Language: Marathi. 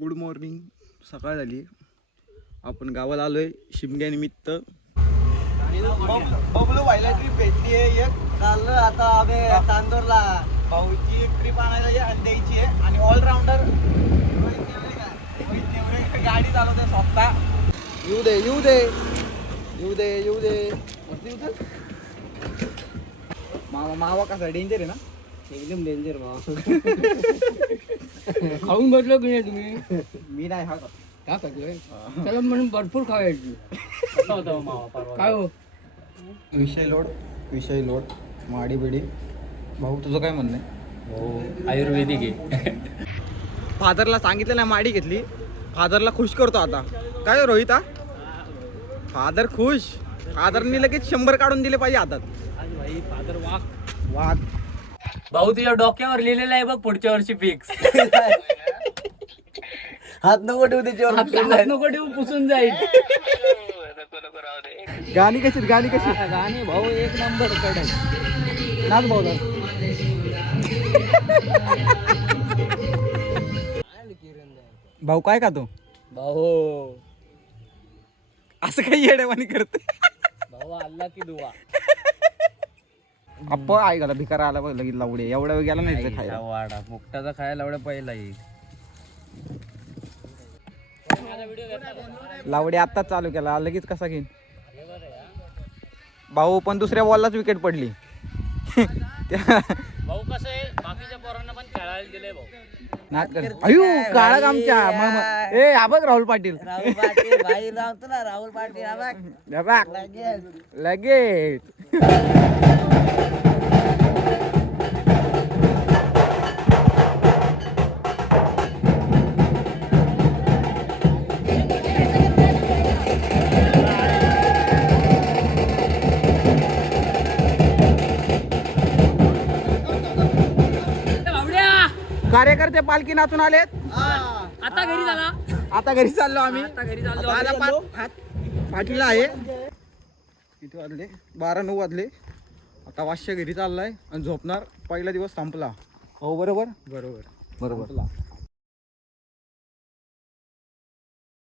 Good morning. सकाळ झाली. आपण गावाला आलोय शिमग्यानिमित्त. बबलू व्हायला ट्रिप भेटली आहे एक. चाललो आता आम्ही चांदूरला. भाऊची एक ट्रिप आणायला आहे आणि द्यायची आहे. आणि ऑलराऊंडर गाडी चालवते स्वतः. येऊ दे येऊ दे येऊ दे येऊ दे. मावा मावा कसा डेंजर आहे ना. एकदम डेंजर मावा. खाऊन बसलो की नाही तुम्ही? मी नाही हा का खातोय? त्याला म्हणून भरपूर खावायची. काय हो विषय लोड माडी बिडी. भाऊ तुझं काय म्हणणं आहे? आयुर्वेदिक आहे. फादरला सांगितलं ना माडी घेतली. फादरला खुश करतो आता. काय हो रोहिता? फादर खुश. फादरनी लगेच 100 काढून दिले पाहिजे हातात. भाई फादर वाघ. भाऊ तुझ्या डोक्यावर लिहिलेलं आहे बघ पुढच्या वर्षी फिक्स. हात नको ठेवू त्याच्यावर. नको ठेवू पुसून जाईल. गाणी कशी गाणे भाऊ एक नंबर कडक. नाच भाऊ. भाऊ काय खातो? भाऊ असं काही येडेवाणी करते. भाऊ अल्ला की दुआ. अप्पा ऐकायला भिकारा आला बघ लगेच लावडे. एवढा वेळ गेला नाही खायला. वाडा मुक्ताचा खायला एवढा पहिला येईल. लावडे आत्ताच चालू केला लगेच कसा घेईन. भाऊ पण दुसऱ्या बॉललाच विकेट पडली. भाऊ कसं आहे बाकीच्या पोरांना पण खेळायला दिलंय भाऊ. अयो काळा आमच्या ए हा बघ राहुल पाटील. राहुल पाटील भाई लावतो ना. राहुल पाटील हा बघ. लगेच कार्यकर्ते पालखी नाचून आलेत. आता घरी झाला. आता घरी चाललो आम्ही. चाललो. पाटील आहे. किती वाजले? 12-9 वाजले. आता वाजच्या घरी चाललाय आणि झोपणार. पहिला दिवस संपला. हो बरोबर.